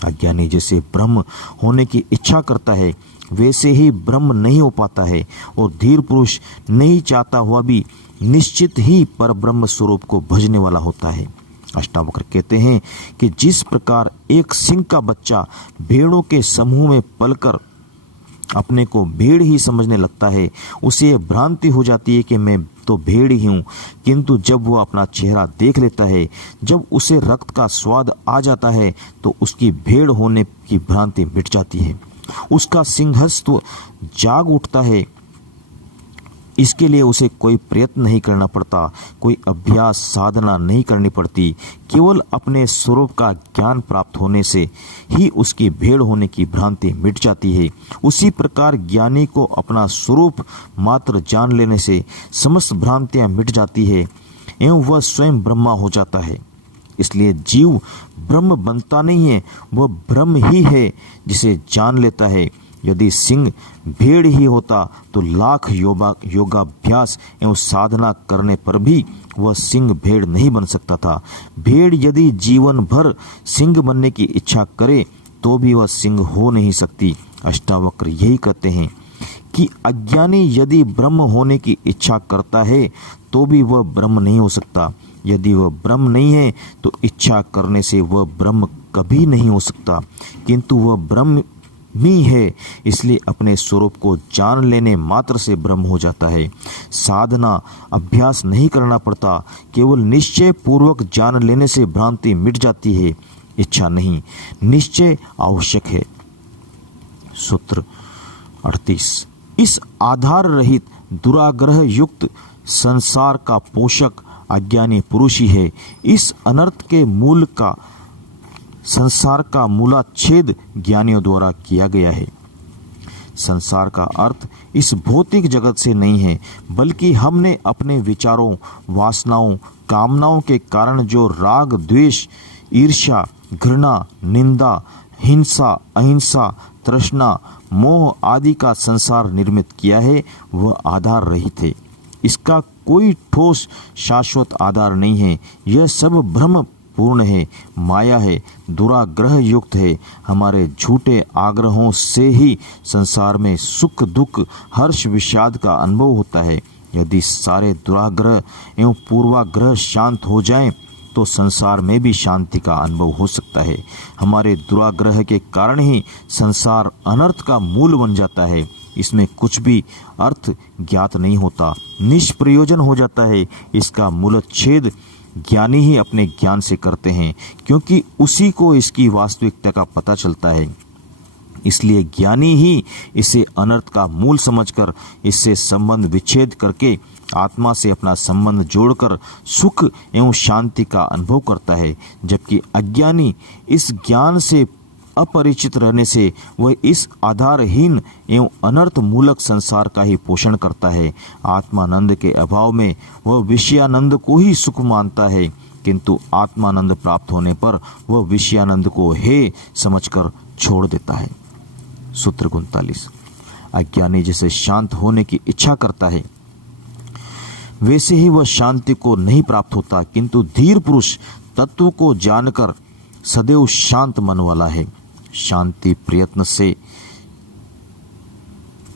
अज्ञानी जैसे ब्रह्म होने की इच्छा करता है वैसे ही ब्रह्म नहीं हो पाता है, और धीर पुरुष नहीं चाहता हुआ भी निश्चित ही पर ब्रह्म स्वरूप को भजने वाला होता है। अष्टावक्र कहते हैं कि जिस प्रकार एक सिंह का बच्चा भेड़ों के समूह में पलकर अपने को भेड़ ही समझने लगता है, उसे भ्रांति हो जाती है कि मैं तो भेड़ ही हूँ, किंतु जब वह अपना चेहरा देख लेता है, जब उसे रक्त का स्वाद आ जाता है, तो उसकी भेड़ होने की भ्रांति मिट जाती है, उसका सिंहस्थ जाग उठता है। इसके लिए उसे कोई प्रयत्न नहीं करना पड़ता, कोई अभ्यास साधना नहीं करनी पड़ती, केवल अपने स्वरूप का ज्ञान प्राप्त होने से ही उसकी भेड़ होने की भ्रांति मिट जाती है। उसी प्रकार ज्ञानी को अपना स्वरूप मात्र जान लेने से समस्त भ्रांतियां मिट जाती है एवं वह स्वयं ब्रह्मा हो जाता है। इसलिए जीव ब्रह्म बनता नहीं है, वह ब्रह्म ही है जिसे जान लेता है। यदि सिंह भेड़ ही होता तो लाख योगाभ्यास एवं साधना करने पर भी वह सिंह भेड़ नहीं बन सकता था। भेड़ यदि जीवन भर सिंह बनने की इच्छा करे तो भी वह सिंह हो नहीं सकती। अष्टावक्र यही कहते हैं कि अज्ञानी यदि ब्रह्म होने की इच्छा करता है तो भी वह ब्रह्म नहीं हो सकता। यदि वह ब्रह्म नहीं है तो इच्छा करने से वह ब्रह्म कभी नहीं हो सकता, किंतु वह ब्रह्म ही है, इसलिए अपने स्वरूप को जान लेने मात्र से ब्रह्म हो जाता है। साधना अभ्यास नहीं करना पड़ता, केवल निश्चय पूर्वक जान लेने से भ्रांति मिट जाती है। इच्छा नहीं, निश्चय आवश्यक है। सूत्र 38। इस आधार रहित दुराग्रह युक्त संसार का पोषक अज्ञानी पुरुष ही है। इस अनर्थ के मूल का संसार का मूलाच्छेद ज्ञानियों द्वारा किया गया है। संसार का अर्थ इस भौतिक जगत से नहीं है, बल्कि हमने अपने विचारों, वासनाओं, कामनाओं के कारण जो राग, द्वेष, ईर्ष्या, घृणा, निंदा, हिंसा, अहिंसा, तृष्णा, मोह आदि का संसार निर्मित किया है, वह आधार रहित है। इसका कोई ठोस शाश्वत आधार नहीं है। यह सब भ्रम पूर्ण है, माया है, दुराग्रह युक्त है। हमारे झूठे आग्रहों से ही संसार में सुख, दुख, हर्ष, विषाद का अनुभव होता है। यदि सारे दुराग्रह एवं पूर्वाग्रह शांत हो जाएं, तो संसार में भी शांति का अनुभव हो सकता है। हमारे दुराग्रह के कारण ही संसार अनर्थ का मूल बन जाता है। इसमें कुछ भी अर्थ ज्ञात नहीं होता, निष्प्रयोजन हो जाता है। इसका मूलच्छेद ज्ञानी ही अपने ज्ञान से करते हैं, क्योंकि उसी को इसकी वास्तविकता का पता चलता है। इसलिए ज्ञानी ही इसे अनर्थ का मूल समझकर इससे संबंध विच्छेद करके आत्मा से अपना संबंध जोड़कर सुख एवं शांति का अनुभव करता है, जबकि अज्ञानी इस ज्ञान से अपरिचित रहने से वह इस आधारहीन एवं अनर्थ मूलक संसार का ही पोषण करता है। आत्मानंद के अभाव में वह विषयानंद को ही सुख मानता है, किंतु आत्मानंद प्राप्त होने पर वह विषयानंद को हे समझकर छोड़ देता है। सूत्र 39। अज्ञानी जैसे शांत होने की इच्छा करता है वैसे ही वह शांति को नहीं प्राप्त होता, किंतु धीर पुरुष तत्व को जानकर सदैव शांत मन वाला है। शांति प्रयत्न से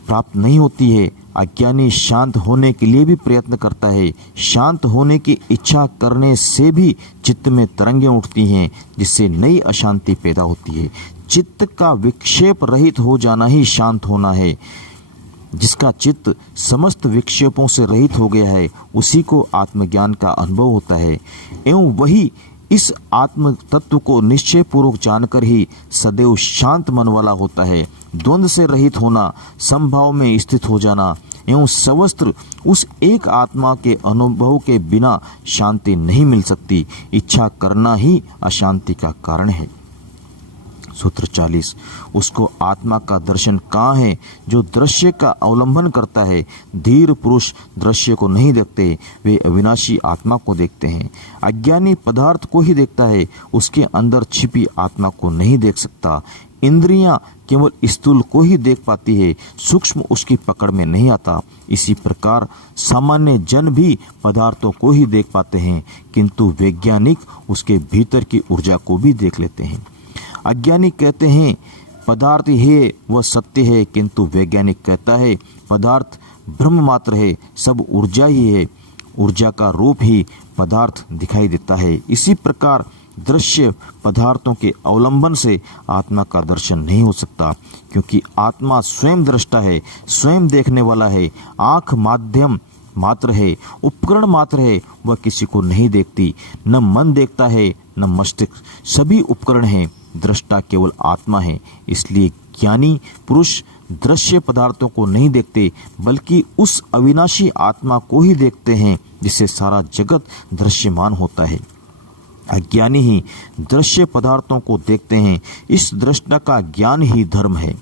प्राप्त नहीं होती है। अज्ञानी शांत होने के लिए भी प्रयत्न करता है। शांत होने की इच्छा करने से भी चित्त में तरंगें उठती हैं, जिससे नई अशांति पैदा होती है। चित्त का विक्षेप रहित हो जाना ही शांत होना है। जिसका चित्त समस्त विक्षेपों से रहित हो गया है, उसी को आत्मज्ञान का अनुभव होता है, एवं वही इस आत्म तत्व को निश्चय पूर्वक जानकर ही सदैव शांत मन वाला होता है। द्वंद्व से रहित होना, समभाव में स्थित हो जाना एवं सर्वत्र उस एक आत्मा के अनुभव के बिना शांति नहीं मिल सकती। इच्छा करना ही अशांति का कारण है। सूत्र 40। उसको आत्मा का दर्शन कहाँ है जो दृश्य का अवलंबन करता है। धीर पुरुष दृश्य को नहीं देखते, वे अविनाशी आत्मा को देखते हैं। अज्ञानी पदार्थ को ही देखता है, उसके अंदर छिपी आत्मा को नहीं देख सकता। इंद्रियां केवल स्थूल को ही देख पाती है, सूक्ष्म उसकी पकड़ में नहीं आता। इसी प्रकार सामान्य जन भी पदार्थों को ही देख पाते हैं, किंतु वैज्ञानिक उसके भीतर की ऊर्जा को भी देख लेते हैं। अज्ञानी कहते हैं पदार्थ है वह सत्य है, किंतु वैज्ञानिक कहता है पदार्थ ब्रह्म मात्र है, सब ऊर्जा ही है, ऊर्जा का रूप ही पदार्थ दिखाई देता है। इसी प्रकार दृश्य पदार्थों के अवलंबन से आत्मा का दर्शन नहीं हो सकता, क्योंकि आत्मा स्वयं दृष्टा है, स्वयं देखने वाला है। आंख माध्यम मात्र है, उपकरण मात्र है, वह किसी को नहीं देखती। न मन देखता है न मस्तिष्क, सभी उपकरण हैं, दृष्टा केवल आत्मा है। इसलिए ज्ञानी पुरुष दृश्य पदार्थों को नहीं देखते, बल्कि उस अविनाशी आत्मा को ही देखते हैं जिससे सारा जगत दृश्यमान होता है। अज्ञानी ही दृश्य पदार्थों को देखते हैं, इस दृष्टा का ज्ञान ही धर्म है।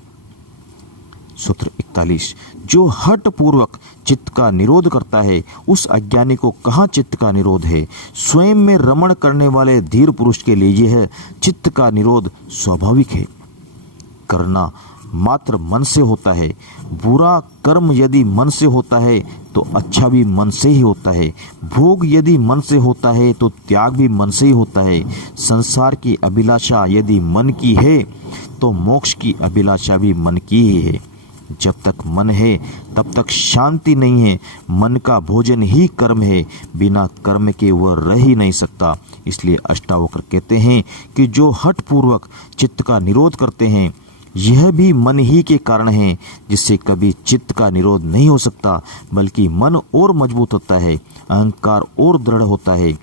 सूत्र 41। जो हठ पूर्वक चित्त का निरोध करता है, उस अज्ञानी को कहाँ चित्त का निरोध है। स्वयं में रमण करने वाले धीर पुरुष के लिए यह चित्त का निरोध स्वाभाविक है। करना मात्र मन से होता है। बुरा कर्म यदि मन से होता है तो अच्छा भी मन से ही होता है। भोग यदि मन से होता है तो त्याग भी मन से ही होता है। संसार की अभिलाषा यदि मन की है तो मोक्ष की अभिलाषा भी मन की ही है। जब तक मन है तब तक शांति नहीं है। मन का भोजन ही कर्म है, बिना कर्म के वह रह ही नहीं सकता। इसलिए अष्टावक्र कहते हैं कि जो हठ पूर्वक चित्त का निरोध करते हैं, यह भी मन ही के कारण है, जिससे कभी चित्त का निरोध नहीं हो सकता, बल्कि मन और मजबूत होता है, अहंकार और दृढ़ होता है।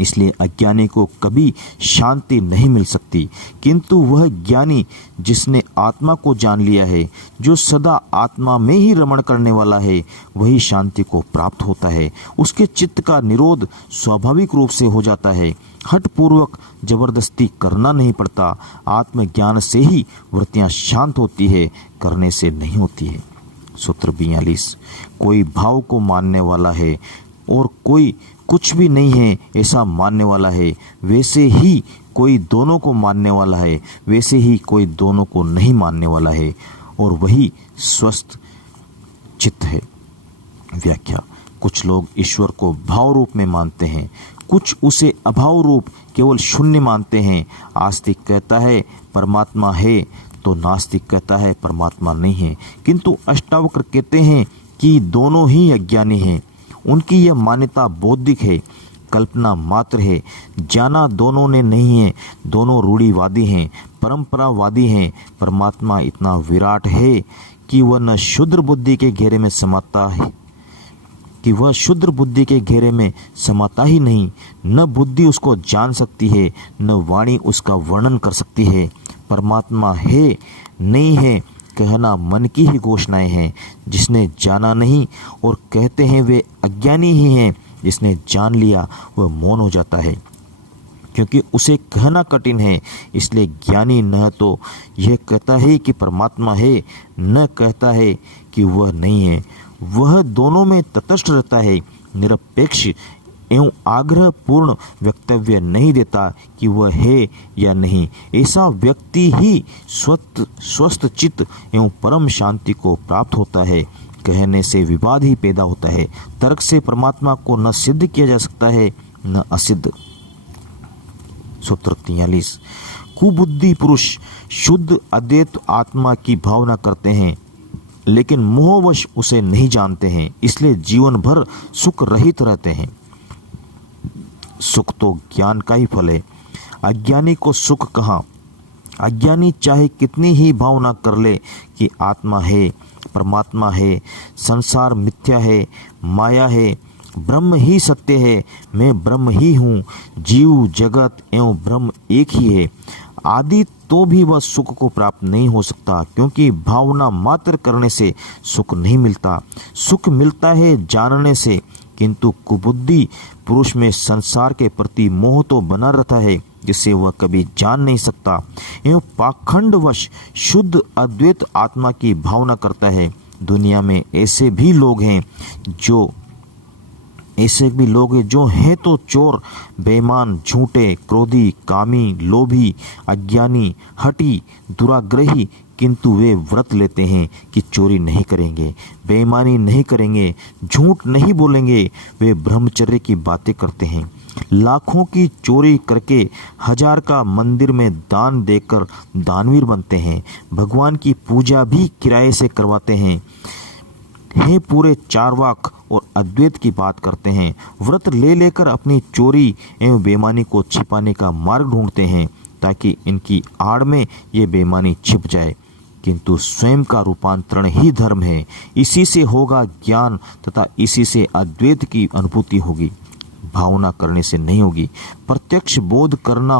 इसलिए अज्ञानी को कभी शांति नहीं मिल सकती, किंतु वह ज्ञानी जिसने आत्मा को जान लिया है, जो सदा आत्मा में ही रमण करने वाला है, वही शांति को प्राप्त होता है। उसके चित्त का निरोध स्वाभाविक रूप से हो जाता है। हठ पूर्वक जबरदस्ती करना नहीं पड़ता। आत्मज्ञान से ही वृत्तियां शांत होती है, करने से नहीं होती है। सूत्र 42। कोई भाव को मानने वाला है और कोई कुछ भी नहीं है ऐसा मानने वाला है, वैसे ही कोई दोनों को मानने वाला है, वैसे ही कोई दोनों को नहीं मानने वाला है, और वही स्वस्थ चित्त है। व्याख्या। कुछ लोग ईश्वर को भाव रूप में मानते हैं, कुछ उसे अभाव रूप केवल शून्य मानते हैं। आस्तिक कहता है परमात्मा है तो नास्तिक कहता है परमात्मा नहीं है, किंतु अष्टावक्र कहते हैं कि दोनों ही अज्ञानी हैं। उनकी यह मान्यता बौद्धिक है, कल्पना मात्र है, जाना दोनों ने नहीं है, दोनों रूढ़िवादी हैं, परंपरावादी हैं। परमात्मा इतना विराट है कि वह न शुद्र बुद्धि के घेरे में समाता है, कि वह शुद्र बुद्धि के घेरे में समाता ही नहीं। न बुद्धि उसको जान सकती है, न वाणी उसका वर्णन कर सकती है। परमात्मा है नहीं है कहना मन की ही घोषणाएं हैं। जिसने जाना नहीं और कहते हैं वे अज्ञानी ही हैं। जिसने जान लिया वह मौन हो जाता है, क्योंकि उसे कहना कठिन है। इसलिए ज्ञानी न तो यह कहता है कि परमात्मा है, न कहता है कि वह नहीं है। वह दोनों में तटस्थ रहता है, निरपेक्ष एवं आग्रह पूर्ण वक्तव्य नहीं देता कि वह है या नहीं। ऐसा व्यक्ति ही स्वस्थ चित्त एवं परम शांति को प्राप्त होता है। कहने से विवाद ही पैदा होता है। तर्क से परमात्मा को न सिद्ध किया जा सकता है न असिद्ध। सूत्र 43। कुबुद्धि पुरुष शुद्ध अद्वैत आत्मा की भावना करते हैं, लेकिन मोहवश उसे नहीं जानते हैं, इसलिए जीवन भर सुख रहित रहते हैं। सुख तो ज्ञान का ही फल है, अज्ञानी को सुख कहाँ। अज्ञानी चाहे कितनी ही भावना कर ले कि आत्मा है, परमात्मा है, संसार मिथ्या है, माया है, ब्रह्म ही सत्य है, मैं ब्रह्म ही हूँ, जीव जगत एवं ब्रह्म एक ही है आदि, तो भी वह सुख को प्राप्त नहीं हो सकता, क्योंकि भावना मात्र करने से सुख नहीं मिलता। सुख मिलता है जानने से, किंतु कुबुद्धि पुरुष में संसार के प्रति मोह तो बना रहता है, जिसे वह कभी जान नहीं सकता एवं पाखंडवश शुद्ध अद्वैत आत्मा की भावना करता है। दुनिया में ऐसे भी लोग हैं जो हैं तो चोर, बेईमान, झूठे, क्रोधी, कामी, लोभी, अज्ञानी, हठी, दुराग्रही, किंतु वे व्रत लेते हैं कि चोरी नहीं करेंगे, बेईमानी नहीं करेंगे, झूठ नहीं बोलेंगे। वे ब्रह्मचर्य की बातें करते हैं, लाखों की चोरी करके 1000 का मंदिर में दान देकर दानवीर बनते हैं, भगवान की पूजा भी किराए से करवाते हैं, पूरे चारवाक और अद्वैत की बात करते हैं। व्रत ले लेकर अपनी चोरी एवं बेईमानी को छिपाने का मार्ग ढूंढते हैं ताकि इनकी आड़ में ये बेईमानी छिप जाए, किंतु स्वयं का रूपांतरण ही धर्म है। इसी से होगा ज्ञान तथा इसी से अद्वैत की अनुभूति होगी। भावना करने से नहीं होगी, प्रत्यक्ष बोध करना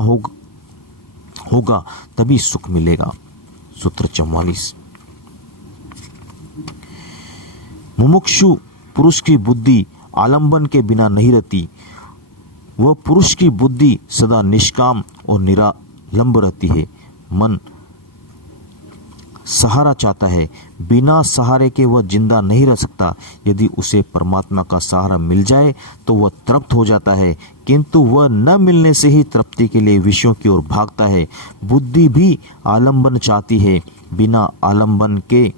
होगा तभी सुख मिलेगा। सूत्र 44। मुमुक्षु पुरुष की बुद्धि आलंबन के बिना नहीं रहती। वह पुरुष की बुद्धि सदा निष्काम और निरालंब रहती है। मन सहारा चाहता है, बिना सहारे के वह जिंदा नहीं रह सकता। यदि उसे परमात्मा का सहारा मिल जाए तो वह तृप्त हो जाता है, किंतु वह न मिलने से ही तृप्ति के लिए विषयों की ओर भागता है। बुद्धि भी आलंबन चाहती है, बिना आलंबन के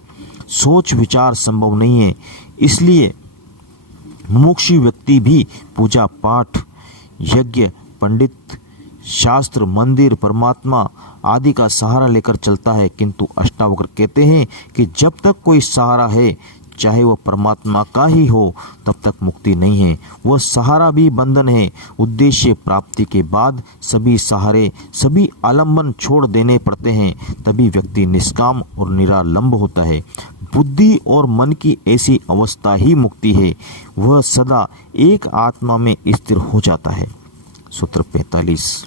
सोच विचार संभव नहीं है। इसलिए मुमुक्षु व्यक्ति भी पूजा पाठ, यज्ञ, पंडित, शास्त्र, मंदिर, परमात्मा आदि का सहारा लेकर चलता है, किंतु अष्टावक्र कहते हैं कि जब तक कोई सहारा है, चाहे वह परमात्मा का ही हो, तब तक मुक्ति नहीं है। वह सहारा भी बंधन है। उद्देश्य प्राप्ति के बाद सभी सहारे, सभी आलंबन छोड़ देने पड़ते हैं, तभी व्यक्ति निष्काम और निरालंब होता है। बुद्धि और मन की ऐसी अवस्था ही मुक्ति है। वह सदा एक आत्मा में स्थिर हो जाता है। सूत्र 45।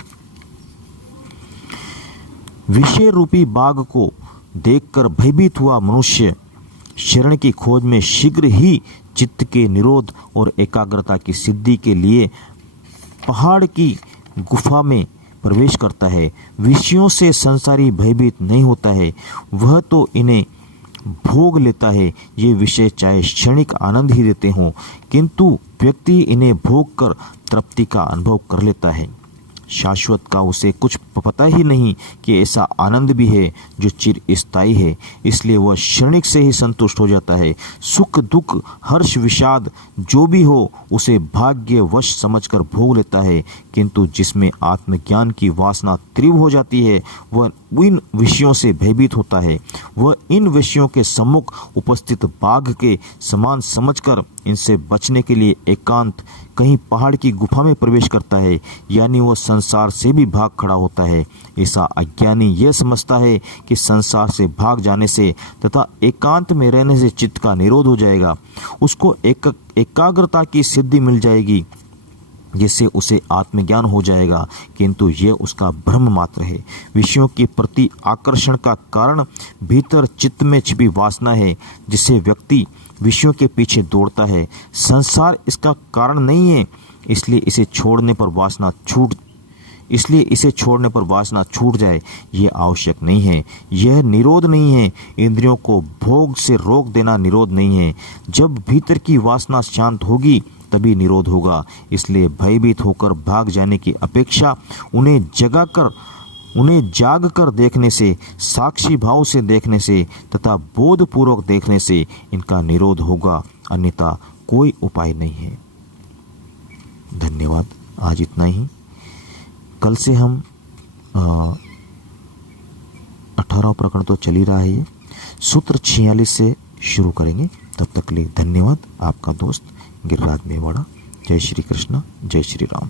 विषय रूपी बाघ को देखकर भयभीत हुआ मनुष्य शरण की खोज में शीघ्र ही चित्त के निरोध और एकाग्रता की सिद्धि के लिए पहाड़ की गुफा में प्रवेश करता है। विषयों से संसारी भयभीत नहीं होता है, वह तो इन्हें भोग लेता है। ये विषय चाहे क्षणिक आनंद ही देते हों, किंतु व्यक्ति इन्हें भोग कर तृप्ति का अनुभव कर लेता है। शाश्वत का उसे कुछ पता ही नहीं कि ऐसा आनंद भी है जो चिर स्थायी है, इसलिए वह क्षणिक से ही संतुष्ट हो जाता है। सुख दुख हर्ष विषाद जो भी हो उसे भाग्यवश समझकर भोग लेता है, किंतु जिसमें आत्मज्ञान की वासना तीव्र हो जाती है वह इन विषयों से भयभीत होता है। वह इन विषयों के सम्मुख उपस्थित बाघ के समान समझकर इनसे बचने के लिए एकांत कहीं पहाड़ की गुफा में प्रवेश करता है, यानी वह संसार से भी भाग खड़ा होता है। ऐसा अज्ञानी यह समझता है कि संसार से भाग जाने से तथा एकांत में रहने से चित्त का निरोध हो जाएगा, उसको एकाग्रता की सिद्धि मिल जाएगी, जिससे उसे आत्मज्ञान हो जाएगा, किंतु यह उसका भ्रम मात्र है। विषयों के प्रति आकर्षण का कारण भीतर चित्त में छिपी वासना है, जिससे व्यक्ति विषयों के पीछे दौड़ता है। संसार इसका कारण नहीं है, इसलिए इसे छोड़ने पर वासना छूट जाए ये आवश्यक नहीं है। यह निरोध नहीं है। इंद्रियों को भोग से रोक देना निरोध नहीं है। जब भीतर की वासना शांत होगी तभी निरोध होगा। इसलिए भयभीत होकर भाग जाने की अपेक्षा उन्हें जाग कर देखने से, साक्षी भाव से देखने से तथा बोध पूर्वक देखने से इनका निरोध होगा, अन्यथा कोई उपाय नहीं है। धन्यवाद। आज इतना ही। कल से हम 18वां प्रकरण तो चल ही रहा है, सूत्र 46 से शुरू करेंगे। तब तक के लिए धन्यवाद। आपका दोस्त गिरिराज मेवाड़ा। जय श्री कृष्ण, जय श्री राम।